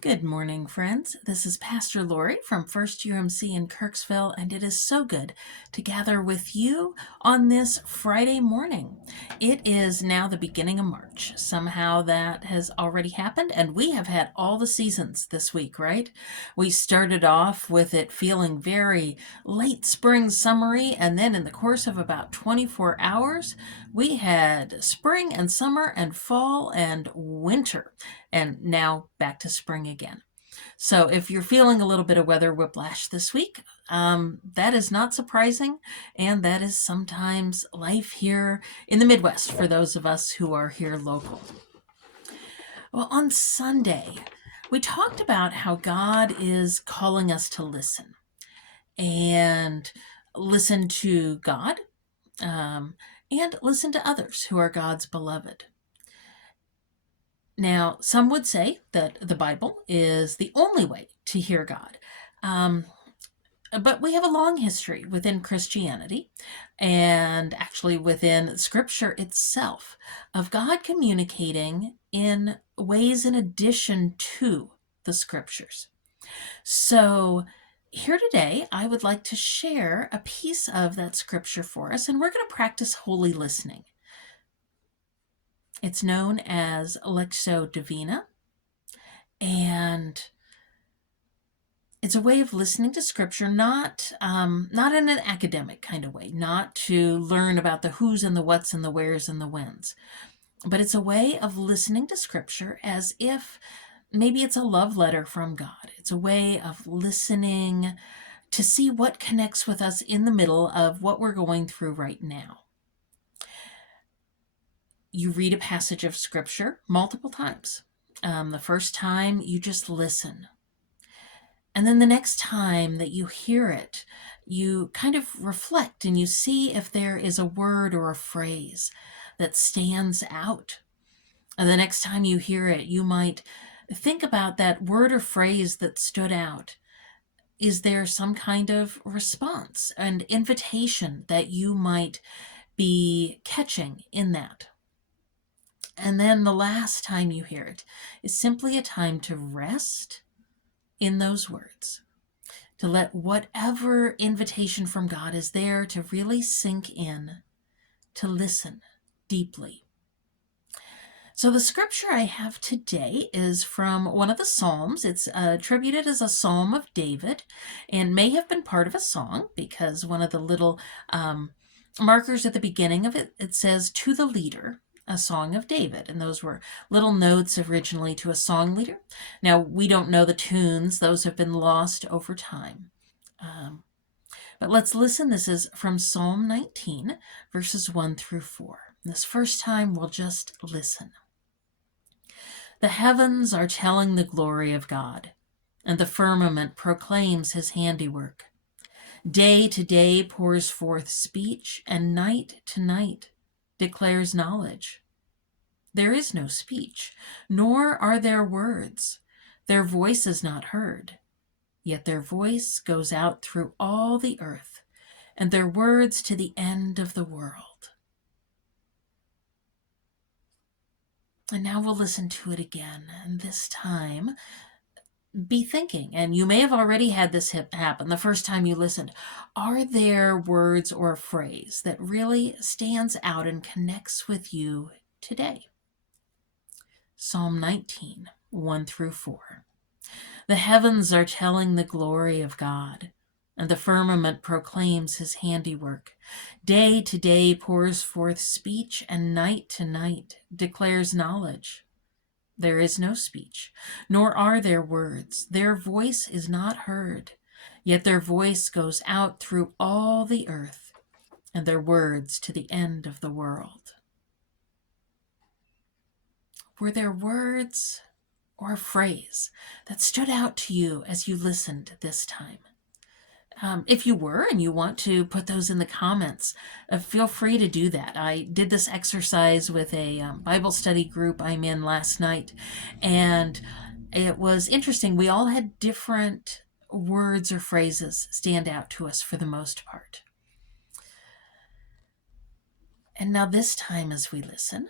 Good morning, friends. This is Pastor Lorri from First UMC in Kirksville, and it is so good to gather with you on this Friday morning. It is now the beginning of March. Somehow that has already happened, and we have had all the seasons this week, right? We started off with it feeling very late spring, summery, and then in the course of about 24 hours, we had spring and summer and fall and winter, and now back to spring again. So if you're feeling a little bit of weather whiplash this week, that is not surprising, and that is sometimes life here in the Midwest for those of us who are here local. Well, on Sunday, we talked about how God is calling us to listen and listen to God and listen to others who are God's beloved. Now, some would say that the Bible is the only way to hear God. But we have a long history within Christianity and actually within Scripture itself of God communicating in ways in addition to the Scriptures. So here today, I would like to share a piece of that Scripture for us, and we're going to practice holy listening. It's known as Lectio Divina, and it's a way of listening to Scripture, not in an academic kind of way, not to learn about the who's and the what's and the where's and the when's, but it's a way of listening to Scripture as if maybe it's a love letter from God. It's a way of listening to see what connects with us in the middle of what we're going through right now. You read a passage of Scripture multiple times. The first time, you just listen. And then the next time that you hear it, you kind of reflect and you see if there is a word or a phrase that stands out. And the next time you hear it, you might think about that word or phrase that stood out. Is there some kind of response and invitation that you might be catching in that? And then the last time you hear it is simply a time to rest in those words, to let whatever invitation from God is there to really sink in, to listen deeply. So the scripture I have today is from one of the Psalms. It's attributed as a Psalm of David and may have been part of a song because one of the little markers at the beginning of it, it says, "To the leader, a song of David." And those were little notes originally to a song leader. Now, we don't know the tunes. Those have been lost over time. But let's listen. This is from Psalm 19, verses 1 through 4. This first time, we'll just listen. The heavens are telling the glory of God, and the firmament proclaims his handiwork. Day to day pours forth speech, and night to night declares knowledge. There is no speech, nor are there words. Their voice is not heard. Yet their voice goes out through all the earth, and their words to the end of the world. And now we'll listen to it again, and this time be thinking, and you may have already had this happen the first time you listened. Are there words or a phrase that really stands out and connects with you today? Psalm 19, 1 through 4. The heavens are telling the glory of God, and the firmament proclaims his handiwork. Day to day pours forth speech, and night to night declares knowledge. There is no speech, nor are there words. Their voice is not heard, yet their voice goes out through all the earth, and their words to the end of the world. Were there words or a phrase that stood out to you as you listened this time? If you were and you want to put those in the comments, feel free to do that. I did this exercise with a Bible study group I'm in last night, and it was interesting. We all had different words or phrases stand out to us for the most part. And now this time as we listen,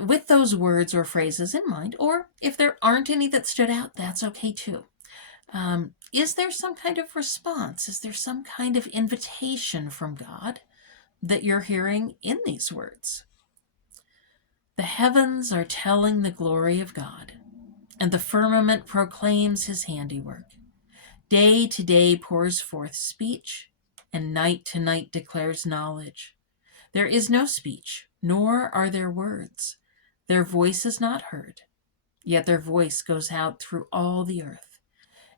with those words or phrases in mind, or if there aren't any that stood out, that's okay too. Is there some kind of response? Is there some kind of invitation from God that you're hearing in these words? The heavens are telling the glory of God, and the firmament proclaims his handiwork. Day to day pours forth speech, and night to night declares knowledge. There is no speech, nor are there words. Their voice is not heard, yet their voice goes out through all the earth,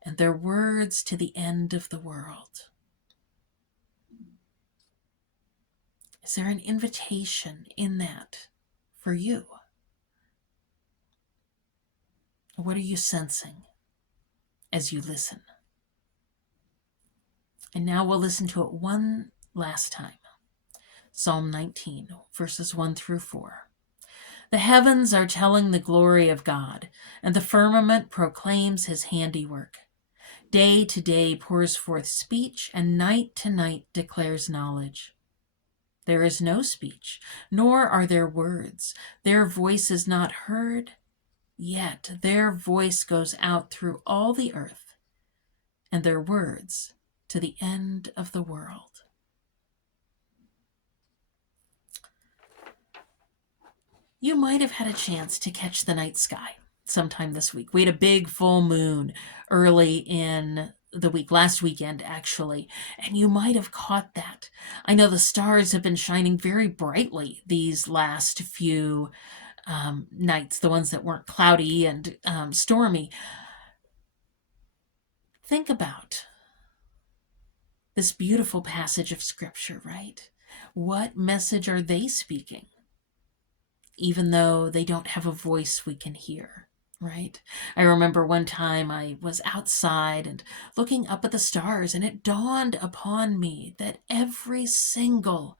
and their words to the end of the world. Is there an invitation in that for you? What are you sensing as you listen? And now we'll listen to it one last time. Psalm 19, verses 1 through 4. The heavens are telling the glory of God, and the firmament proclaims his handiwork. Day to day pours forth speech, and night to night declares knowledge. There is no speech, nor are there words. Their voice is not heard, yet their voice goes out through all the earth, and their words to the end of the world. You might have had a chance to catch the night sky sometime this week. We had a big full moon early in the week, last weekend actually, and you might have caught that. I know the stars have been shining very brightly these last few nights, the ones that weren't cloudy and stormy. Think about this beautiful passage of scripture, right? What message are they speaking? Even though they don't have a voice we can hear, right? I remember one time I was outside and looking up at the stars, and it dawned upon me that every single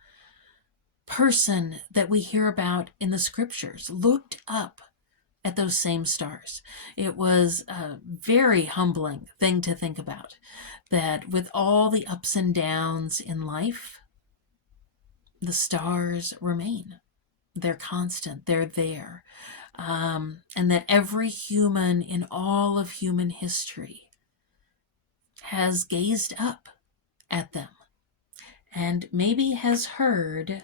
person that we hear about in the scriptures looked up at those same stars. It was a very humbling thing to think about, that with all the ups and downs in life, the stars remain. They're constant, they're there. And that every human in all of human history has gazed up at them and maybe has heard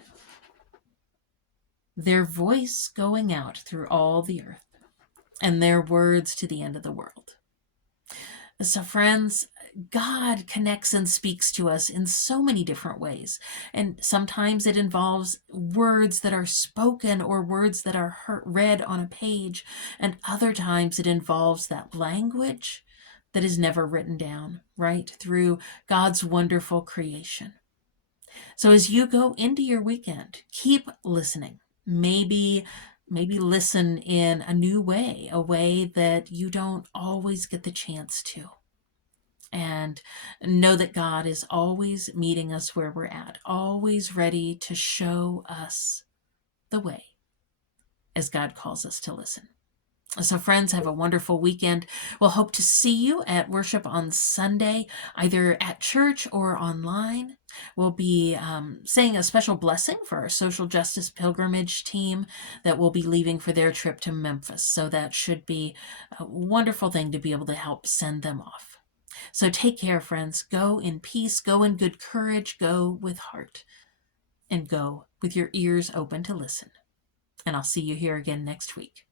their voice going out through all the earth and their words to the end of the world. So, friends, God connects and speaks to us in so many different ways. And sometimes it involves words that are spoken or words that are read on a page. And other times it involves that language that is never written down, right? Through God's wonderful creation. So as you go into your weekend, keep listening. Maybe listen in a new way, a way that you don't always get the chance to. And know that God is always meeting us where we're at, always ready to show us the way as God calls us to listen. So friends, have a wonderful weekend. We'll hope to see you at worship on Sunday, either at church or online. We'll be saying a special blessing for our social justice pilgrimage team that will be leaving for their trip to Memphis. So that should be a wonderful thing to be able to help send them off. So take care, friends. Go in peace, go in good courage, go with heart, and go with your ears open to listen. And I'll see you here again next week.